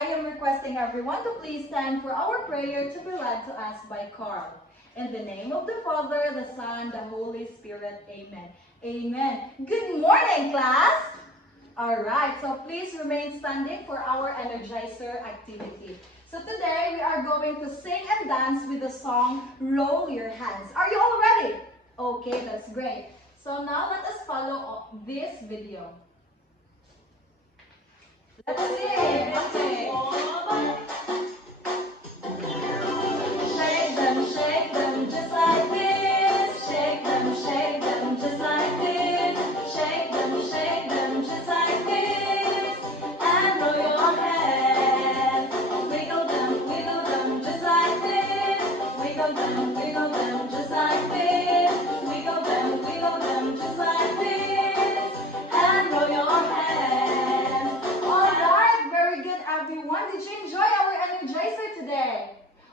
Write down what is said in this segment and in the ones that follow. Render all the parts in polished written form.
I am requesting everyone to please stand for our prayer to be led to us by Carl. In the name of the Father, the Son, the Holy Spirit. Amen. Amen. Good morning, class! Alright, so please remain standing for our Energizer activity. So today, we are going to sing and dance with the song, Roll Your Hands. Are you all ready? Okay, that's great. So now let us follow this video. Let's sing. Okay. Shake them just like this. Shake them just like this. Shake them just like this. And roll your hands. Wiggle them just like this. Wiggle them just like this. Wiggle them just like this. And roll your hands. Alright, very good everyone. Did you enjoy our Energizer today?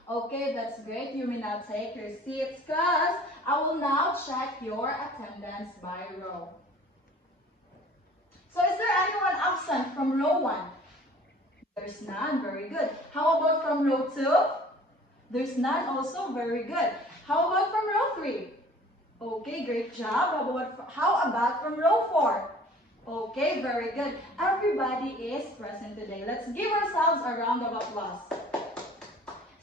Okay, that's great. You may now take your seats because I will now check your attendance by row. So is there anyone absent from row 1? There's none. Very good. How about from row 2? There's none also. Very good. How about from row 3? Okay, great job. How about from row 4? Okay, very good. Everybody is present today. Let's give ourselves a round of applause.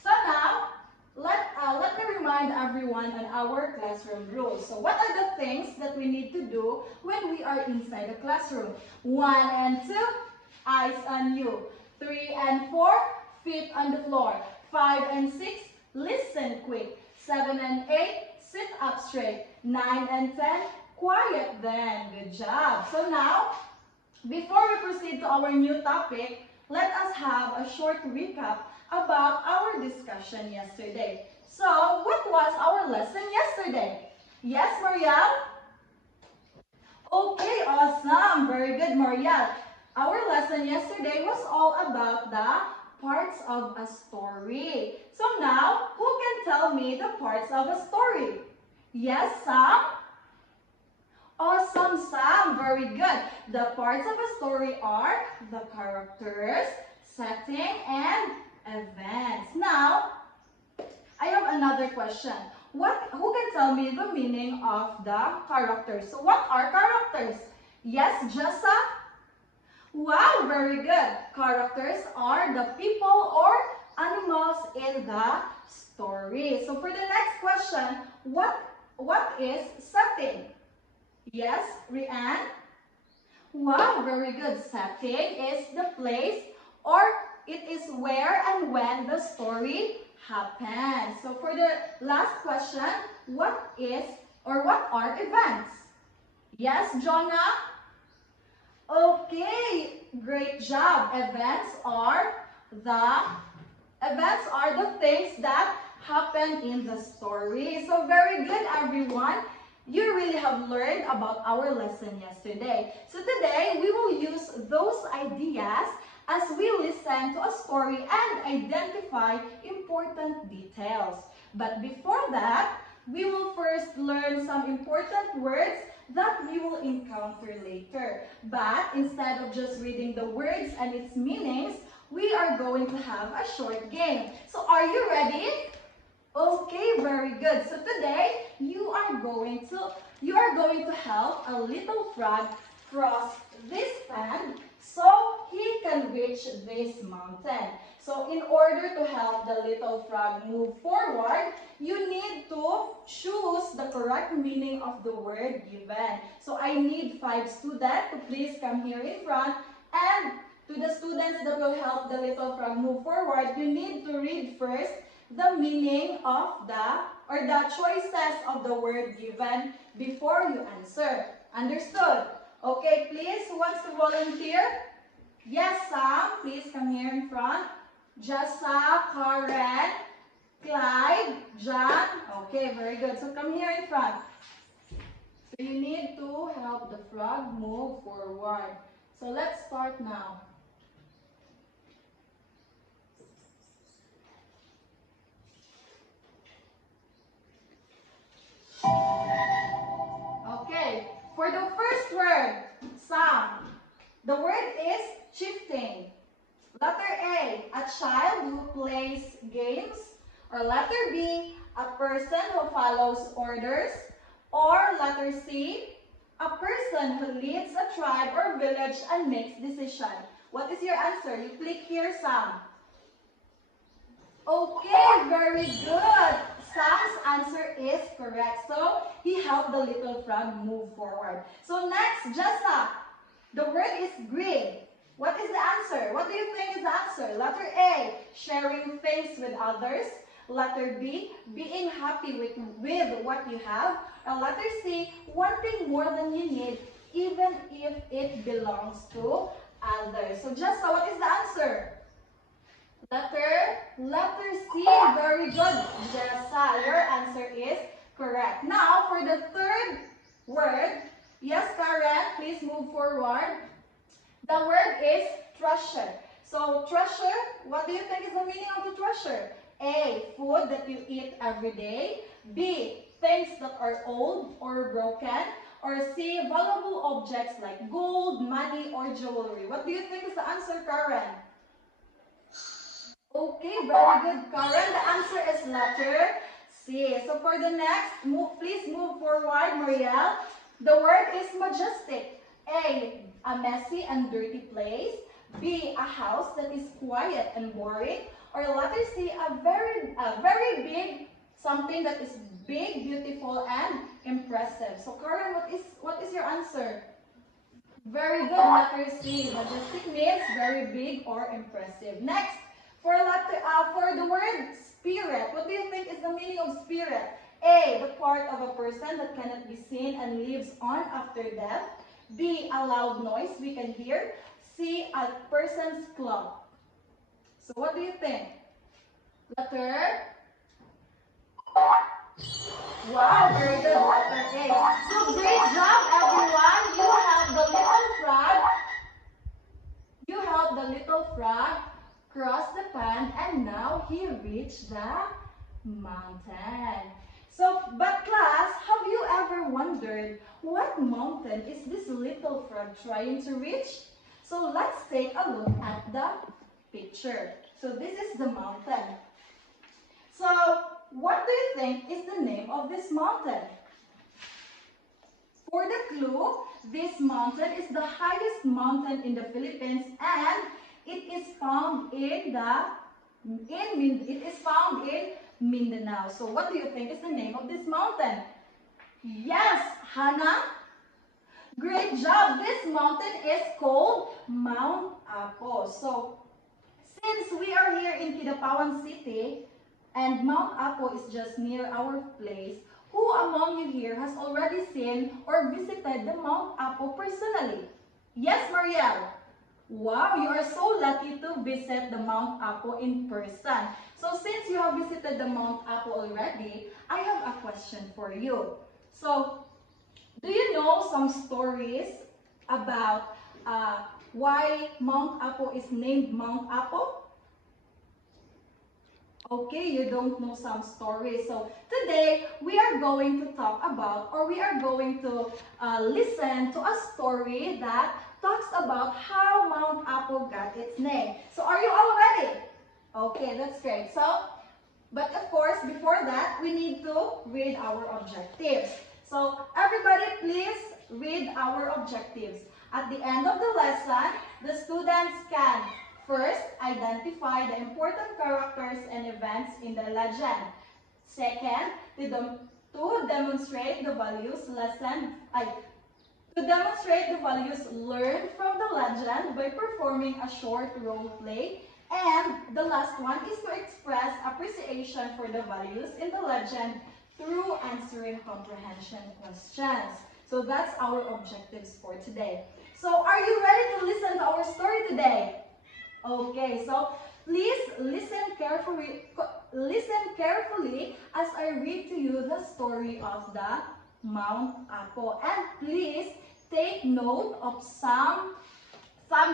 So now, let me remind everyone on our classroom rules. So what are the things that we need to do when we are inside the classroom? 1 and 2, eyes on you. 3 and 4, feet on the floor. 5 and 6, listen quick. 7 and 8, sit up straight. 9 and 10, quiet then. Good job. So now, before we proceed to our new topic, let us have a short recap about our discussion yesterday. So, what was our lesson yesterday? Yes, Marielle? Okay, awesome. Very good, Marielle. Our lesson yesterday was all about the parts of a story. So now, who can tell me the parts of a story? Yes, Sam? Awesome, Sam. Very good. The parts of a story are the characters, setting, and events. Now, I have another question. Who can tell me the meaning of the characters? So what are characters? Yes, Jessa? Wow, very good. Characters are the people or animals in the story. So for the next question, what is setting? Yes, Rianne? Wow, very good. Setting is the place or it is where and when the story happens. So for the last question, what are events? Yes, Jonah? Okay, great job. Events are the things that happen in the story. So very good, everyone. You really have learned about our lesson yesterday. So today, we will use those ideas as we listen to a story and identify important details. But before that, we will first learn some important words that we will encounter later. But instead of just reading the words and its meanings, we are going to have a short game. So are you ready? Okay, very good. So today, you are going to help a little frog cross this pond so he can reach this mountain. So in order to help the little frog move forward, you need to choose the correct meaning of the word given. So I need 5 students to please come here in front, and to the students that will help the little frog move forward, you need to read first the meaning of the choices of the word given before you answer. Understood? Okay, please, who wants to volunteer? Yes, Sam, please come here in front. Jessa, Karen, Clyde, John. Okay, very good. So come here in front. So you need to help the frog move forward. So let's start now. Okay, for the first word, Sam, the word is shifting. Letter A, a child who plays games. Or letter B, a person who follows orders. Or letter C, a person who leads a tribe or village and makes decisions. What is your answer? You click here, Sam. Okay, very good. Sam's answer is correct. So, he helped the little frog move forward. So, next, Jessa. The word is green. What is the answer? What do you think is the answer? Letter A, sharing things with others. Letter B, being happy with what you have. Or letter C, wanting more than you need, even if it belongs to others. So, Jessa, what is the answer? Letter C. Very good, Jessa. Your answer is correct. Now, for the third word, yes, Karen, please move forward. The word is treasure. So, treasure, what do you think is the meaning of the treasure? A, food that you eat every day. B, things that are old or broken. Or C, valuable objects like gold, money, or jewelry. What do you think is the answer, Karen? Okay, very good, Karen. The answer is letter C. So for the next, please move forward, Marielle. The word is majestic. A messy and dirty place. B, a house that is quiet and boring. Or letter C, a very big, something that is big, beautiful, and impressive. So Karen, what is your answer? Very good, letter C. Majestic means very big or impressive. Next, for the word spirit, what do you think is the meaning of spirit? A, the part of a person that cannot be seen and lives on after death. B, a loud noise we can hear. C, a person's clock. So what do you think? Letter? Wow, very good, letter A. So great job, everyone. You helped the little frog cross the pond, and now he reached the mountain. So, but class, have you ever wondered what mountain is this little frog trying to reach? So let's take a look at the picture. So this is the mountain. So what do you think is the name of this mountain? For the clue, this mountain is the highest mountain in the Philippines, and it is found in Mindanao. So what do you think is the name of this mountain? Yes, Hannah. Great job. This mountain is called Mount Apo. So since we are here in Kidapawan City and Mount Apo is just near our place, who among you here has already seen or visited the Mount Apo personally? Yes, Marielle. Wow, you are so lucky to visit the Mount Apo in person. So since you have visited the Mount Apo already, I have a question for you. So, do you know some stories about why Mount Apo is named Mount Apo? Okay, you don't know some stories. So today, we are going to talk about, or we are going to listen to a story that talks about how Mount Apo got its name. So are you all ready? Okay, that's great. So, but of course, before that, we need to read our objectives. So everybody, please read our objectives. At the end of the lesson, the students can first identify the important characters and events in the legend. Second, to demonstrate the values learned from the legend by performing a short role play. And the last one is to express appreciation for the values in the legend through answering comprehension questions. So that's our objectives for today. So are you ready to listen to our story today? Okay, so please listen carefully as I read to you the story of the Mount Apo. And please take note of some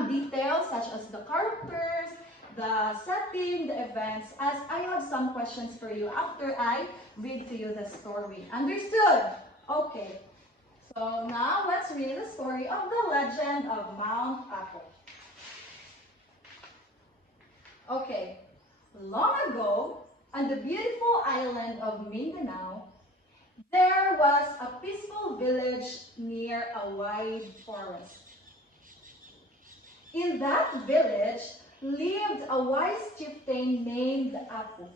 details such as the characters, the setting, the events, as I have some questions for you after I read to you the story. Understood? Okay. So now let's read the story of the legend of Mount Apo. Okay, long ago, on the beautiful island of Mindanao, there was a peaceful village near a wide forest. In that village lived a wise chieftain named Apu.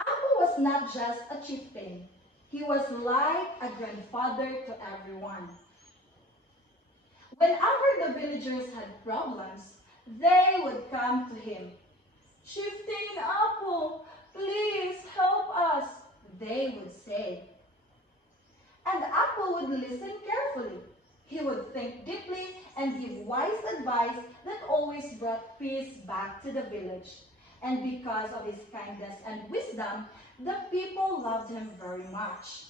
Apu was not just a chieftain. He was like a grandfather to everyone. Whenever the villagers had problems, they would come to him. Chieftain Apu, please help us, they would say. And Apu would listen carefully. He would think deeply and give wise advice that always brought peace back to the village. And because of his kindness and wisdom, the people loved him very much.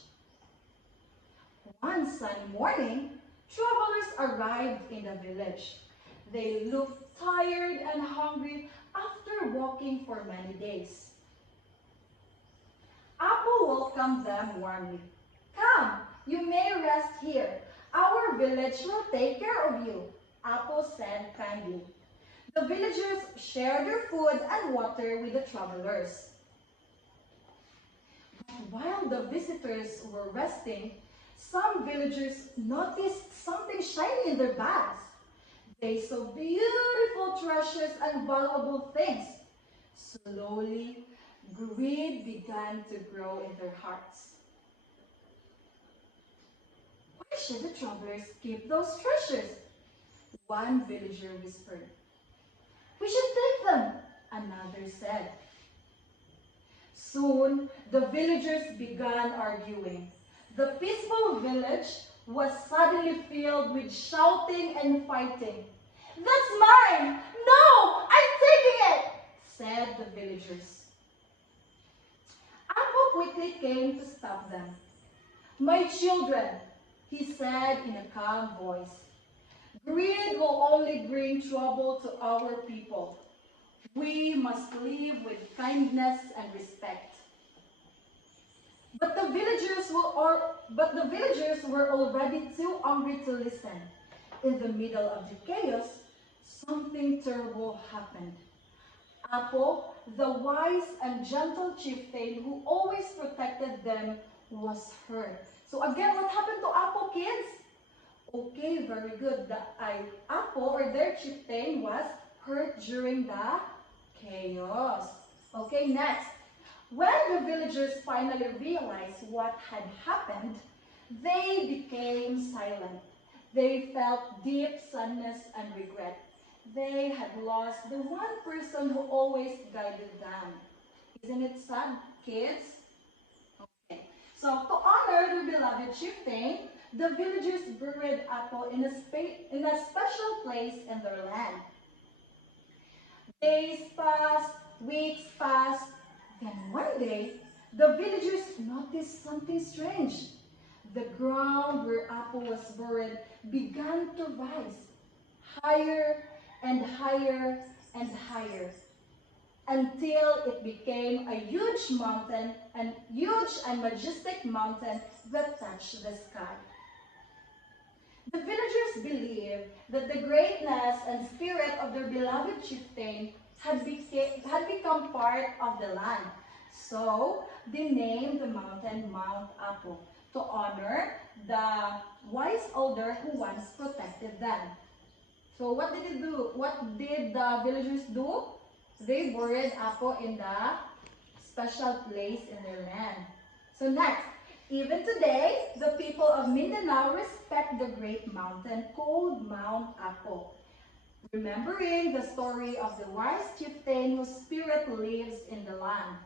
One sunny morning, travelers arrived in the village. They looked tired and hungry after walking for many days. Apu welcomed them warmly. Come, you may rest here. Our village will take care of you, Apu said kindly. The villagers shared their food and water with the travelers. But while the visitors were resting, some villagers noticed something shiny in their bags. They saw beautiful treasures and valuable things. Slowly, greed began to grow in their hearts. Why should the travelers keep those treasures? One villager whispered. We should take them, another said. Soon, the villagers began arguing. The peaceful village was suddenly filled with shouting and fighting. That's mine! No! I'm taking it! Said the villagers. Apu quickly came to stop them. My children, he said in a calm voice, greed will only bring trouble to our people. We must live with kindness and respect. But the villagers were already too hungry to listen. In the middle of the chaos, something terrible happened. Apu, the wise and gentle chieftain who always protected them, was hurt. So again, what happened to Apu, kids? Okay, very good. Apu, or their chieftain, was hurt during the chaos. Okay, next. When the villagers finally realized what had happened, they became silent. They felt deep sadness and regret. They had lost the one person who always guided them. Isn't it sad, kids? Okay. So, to honor the beloved chieftain, the villagers buried Apu in a special place in their land. Days passed, weeks passed, then one day, the villagers noticed something strange. The ground where Apu was buried began to rise, higher and higher and higher, until it became a huge mountain, a huge and majestic mountain that touched the sky. The villagers believed that the greatness and spirit of their beloved chieftain had become part of the land. So, they named the mountain Mount Apu to honor the wise elder who once protected them. So, what did they do? What did the villagers do? They buried Apu in the special place in their land. So, next. Even today, the people of Mindanao respect the great mountain called Mount Apu, remembering the story of the wise chieftain whose spirit lives in the land.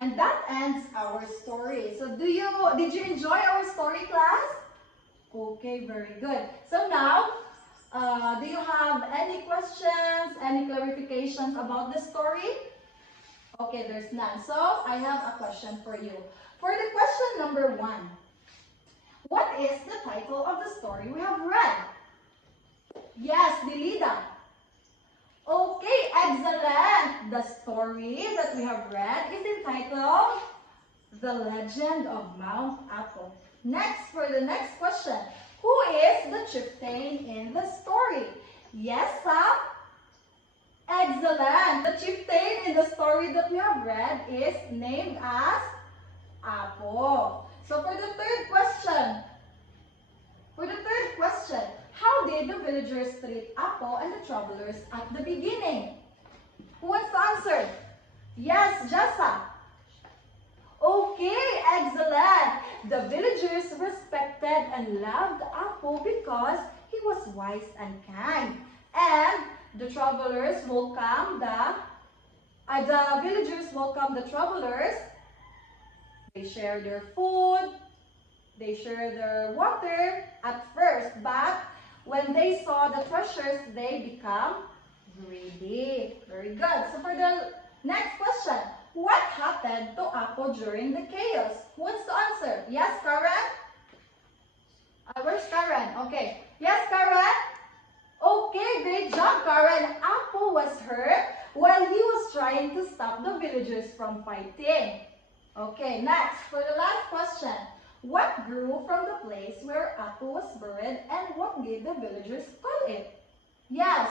And that ends our story. So did you enjoy our story, class? Okay, very good. So now, do you have any questions, any clarifications about the story? Okay, there's none. So I have a question for you. For the question number 1, what is the title of the story we have read? Yes, Dilida. Okay, excellent. The story that we have read is entitled The Legend of Mount Apu. Next, for the next question, who is the chieftain in the story? Yes, Sam? Excellent! The chieftain in the story that we have read is named as Apo. So for the third question, how did the villagers treat Apo and the travelers at the beginning? Who wants to answer? Yes, Jessa. Okay, excellent. The villagers respected and loved Apo because he was wise and kind. And the villagers welcomed the travelers. They share their food, they share their water at first, but when they saw the treasures, they become greedy. Very good. So for the next question, what happened to Apo during the chaos? Who wants to answer? Yes, Karen? Where's Karen? Okay. Yes, Karen? Okay, great job, Karen. Apo was hurt while he was trying to stop the villagers from fighting. Okay, next, for the last question. What grew from the place where Apo was buried and what did the villagers call it? Yes.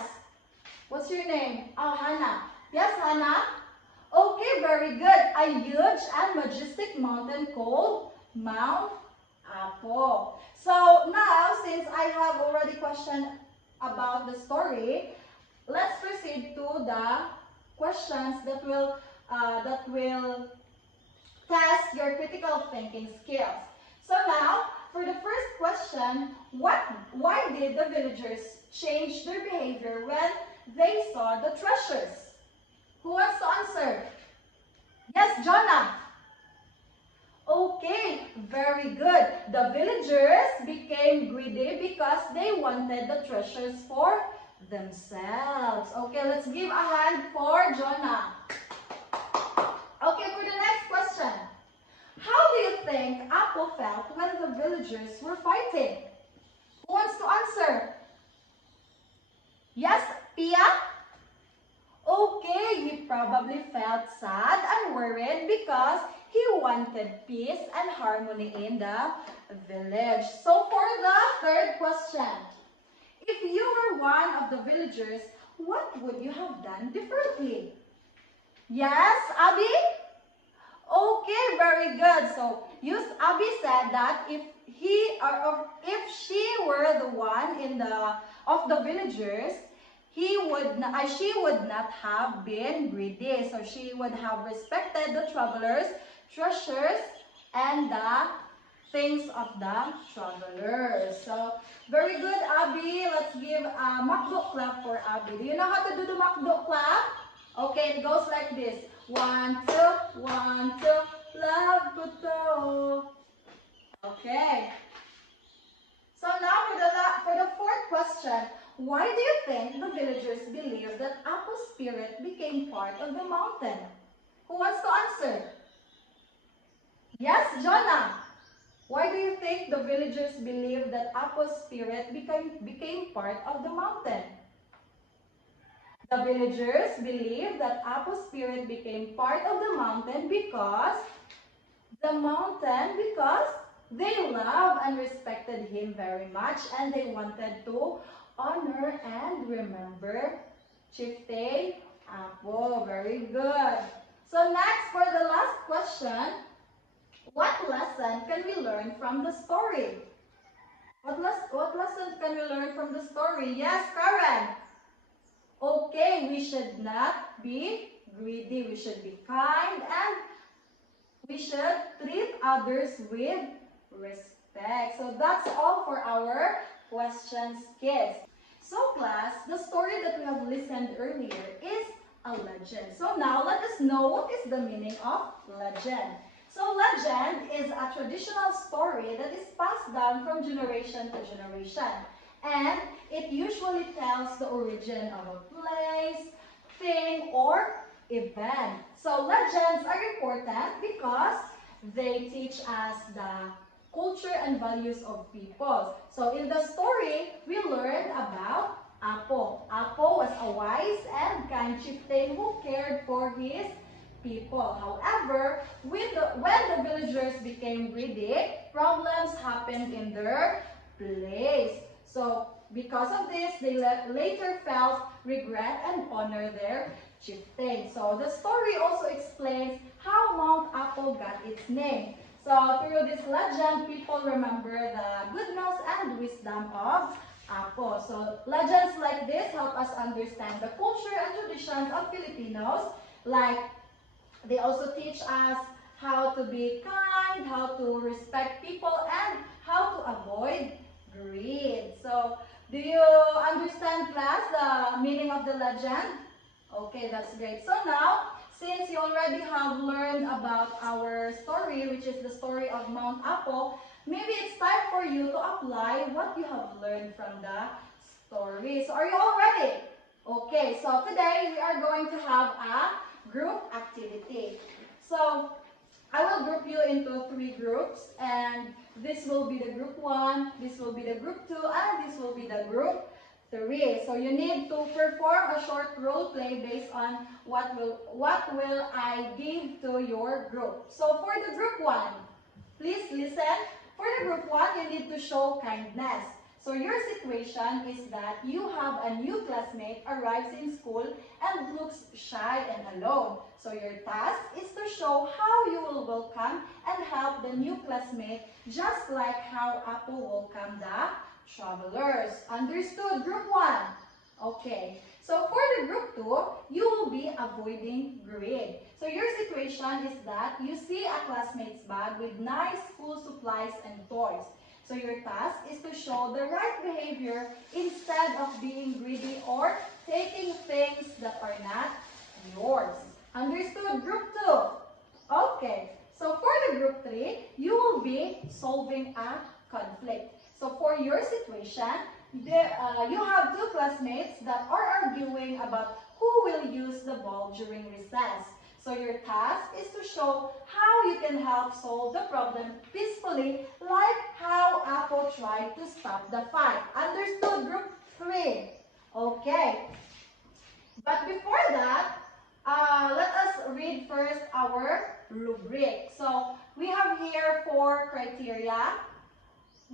What's your name? Oh, Hannah. Yes, Hannah? Okay, very good. A huge and majestic mountain called Mount Apo. So now, since I have already questioned about the story, let's proceed to the questions that will test your critical thinking skills. So now, for the first question, why did the villagers change their behavior when they saw the treasures? Who wants to answer? Yes, Jonah. Okay, very good. The villagers became greedy because they wanted the treasures for themselves. Okay, let's give a hand for Jonah. Okay, for the next question. How do you think Apo felt when the villagers were fighting? Who wants to answer? Yes, Pia? Okay, he probably felt sad and worried because he wanted peace and harmony in the village. So for the third question, if you were one of the villagers, what would you have done differently? Yes, Abby? Okay, very good. So, Abby said that if she were the one of the villagers, she would not have been greedy. So she would have respected the travelers' treasures and the things of the travelers. So very good, Abby. Let's give a MacBook clap for Abby. Do you know how to do the MacBook clap? Okay, it goes like this. 1, 2, 1, 2, love Kuto. Okay. So now for the fourth question, why do you think the villagers believe that Apo's spirit became part of the mountain? Who wants to answer? Yes, Jonah. Why do you think the villagers believe that Apo's spirit became part of the mountain? The villagers believe that Apo's spirit became part of the mountain because they loved and respected him very much and they wanted to honor and remember Chieftain Apo. Very good. So next, for the last question, what lesson can we learn from the story? What lesson can we learn from the story? Yes, Karen. Okay, we should not be greedy. We should be kind and we should treat others with respect. So that's all for our questions, kids. So class, the story that we have listened earlier is a legend. So now let us know what is the meaning of legend. So legend is a traditional story that is passed down from generation to generation. And it usually tells the origin of a place, thing, or event. So legends are important because they teach us the culture and values of people. So in the story, we learned about Apo. Apo was a wise and kind chieftain who cared for his people. However, when the villagers became greedy, problems happened in their place. So Because of this, they later felt regret and honor their chieftain. So the story also explains how Mount Apo got its name. So through this legend, people remember the goodness and wisdom of Apo. So legends like this help us understand the culture and traditions of Filipinos. Like they also teach us how to be kind, how to respect people, and how to avoid greed. So do you understand, class, the meaning of the legend? Okay, that's great. So now, since you already have learned about our story, which is the story of Mount Apo, maybe it's time for you to apply what you have learned from the story. So are you all ready? Okay, so today we are going to have a group activity. So I will group you into 3 groups, and this will be the group 1, this will be the group 2, and this will be the group 3. So you need to perform a short role play based on what will I give to your group. So for the group 1, please listen. For the group 1, you need to show kindness. So your situation is that you have a new classmate arrives in school and looks shy and alone. So your task is to show how you will welcome and help the new classmate, just like how Apo welcomed the travelers. Understood, group 1? Okay. So for the group 2, you will be avoiding greed. So your situation is that you see a classmate's bag with nice school supplies and toys. So your task is to show the right behavior instead of being greedy or taking things that are not yours. Understood, group 2? Okay. So for the group 3, you will be solving a conflict. So for your situation, you have 2 classmates that are arguing about who will use the ball during recess. So your task is to show how you can help solve the problem peacefully, like how Apo tried to stop the fight. Understood, group 3? Okay. But before that, let us read first our rubric. So we have here 4 criteria.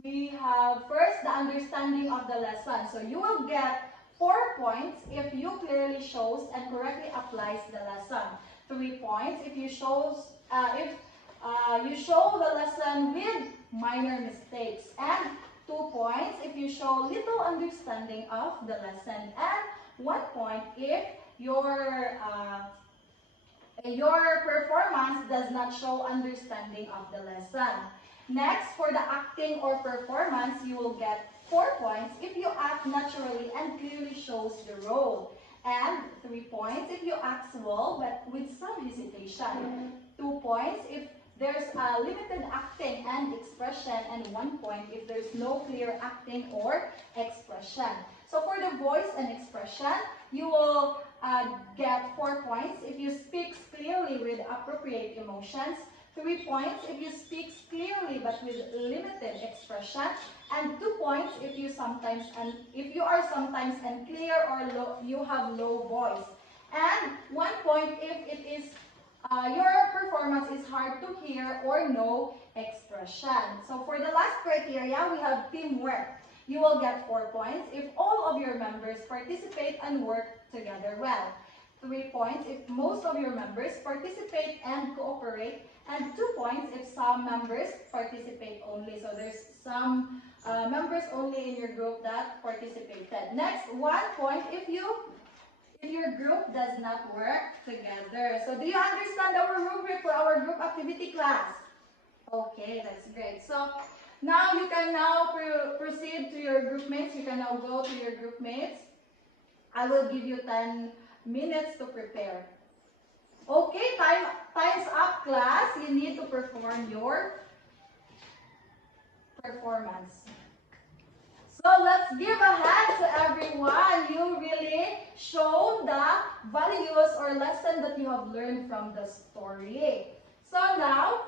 We have first the understanding of the lesson. So you will get 4 points if you clearly shows and correctly applies the lesson. 3 points if you show the lesson with minor mistakes, and 2 points if you show little understanding of the lesson, and 1 point if your performance does not show understanding of the lesson. Next, for the acting or performance, you will get 4 points if you act naturally and clearly shows the role. And 3 points if you act well but with some hesitation. 2 points if there's a limited acting and expression, and 1 point if there's no clear acting or expression. So for the voice and expression, you will get 4 points if you speak clearly with appropriate emotions, 3 points if you speak clearly but with limited expression, and 2 points if you are sometimes unclear or you have low voice, and 1 point if it is your performance is hard to hear or no expression. So for the last criteria, we have teamwork. You will get 4 points if all of your members participate and work together well. 3 points if most of your members participate and cooperate, and 2 points if some members participate only. So there's some members only in your group that participated. Next, 1 point if your group does not work together. So do you understand our rubric for our group activity class? Okay, that's great. So now you can proceed to your group mates. You can now go to your group mates. I will give you 10 minutes to prepare. Okay, time's up, class. You need to perform your performance. So let's give a hand to everyone. You really showed the values or lesson that you have learned from the story. So now,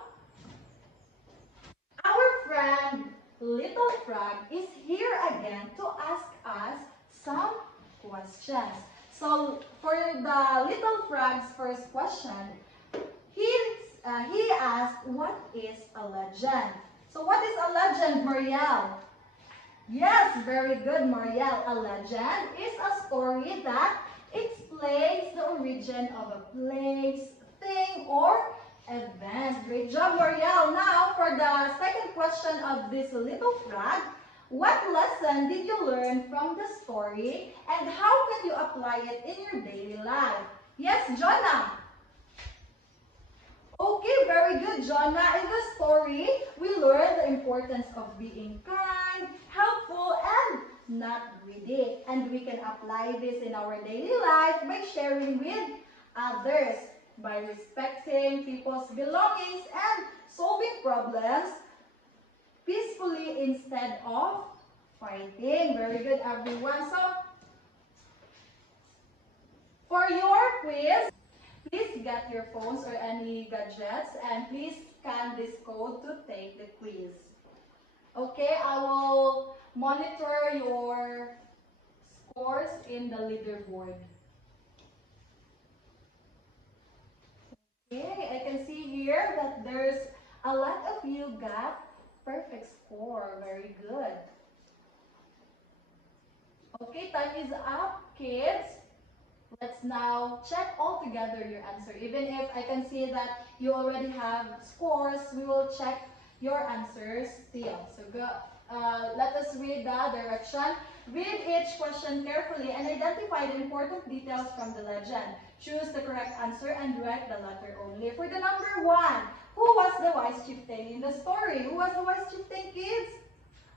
our friend Little Frog is here again to ask us some questions. So for the Little Frog's first question, he asked, what is a legend? So what is a legend, Marielle? Yes, very good, Marielle. A legend is a story that explains the origin of a place, thing, or event. Great job, Marielle. Now, for the second question of this little frog, what lesson did you learn from the story and how can you apply it in your daily life? Yes, Jonah. Okay, very good, Jonah. In the story, we learn the importance of being kind, helpful, and not greedy. And we can apply this in our daily life by sharing with others, by respecting people's belongings and solving problems peacefully instead of fighting. Very good, everyone. So, for your quiz, please get your phones or any gadgets and please scan this code to take the quiz. Okay, I will monitor your scores in the leaderboard. Okay, I can see here that there's a lot of you got perfect score. Very good. Okay, time is up, kids. Let's now check all together your answer. Even if I can see that you already have scores, we will check your answers still. So go, let us read the direction. Read each question carefully and identify the important details from the legend. Choose the correct answer and write the letter only. For the number 1, who was the wise chieftain in the story? Who was the wise chieftain, kids?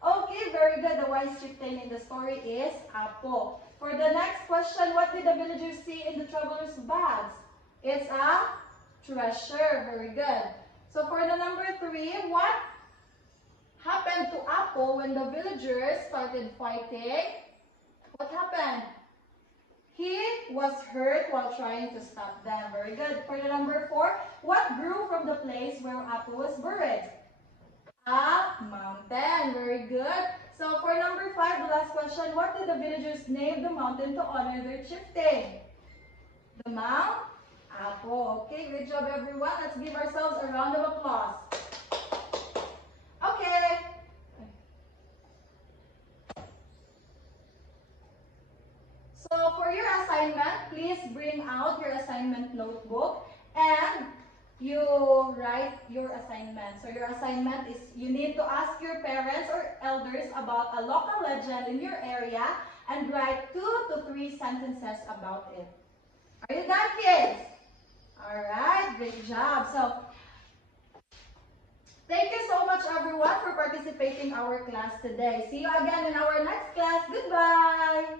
Okay, very good. The wise chieftain in the story is Apo. For the next question, what did the villagers see in the traveler's bags? It's a treasure. Very good. So for the number 3, what happened to Apo when the villagers started fighting? What happened? He was hurt while trying to stop them. Very good. For the number 4, what grew from the place where Apo was buried? A mountain. Very good. So for number 5, the last question, what did the villagers name the mountain to honor their chieftain? The Mount Apo. Okay, good job everyone. Let's give ourselves a round of applause. Okay. So for your assignment, please bring out your assignment notebook and you write your assignment. So your assignment is you need to ask your parents or elders about a local legend in your area and write 2 to 3 sentences about it. Are you done, kids? Alright, great job. So thank you so much everyone for participating in our class today. See you again in our next class. Goodbye!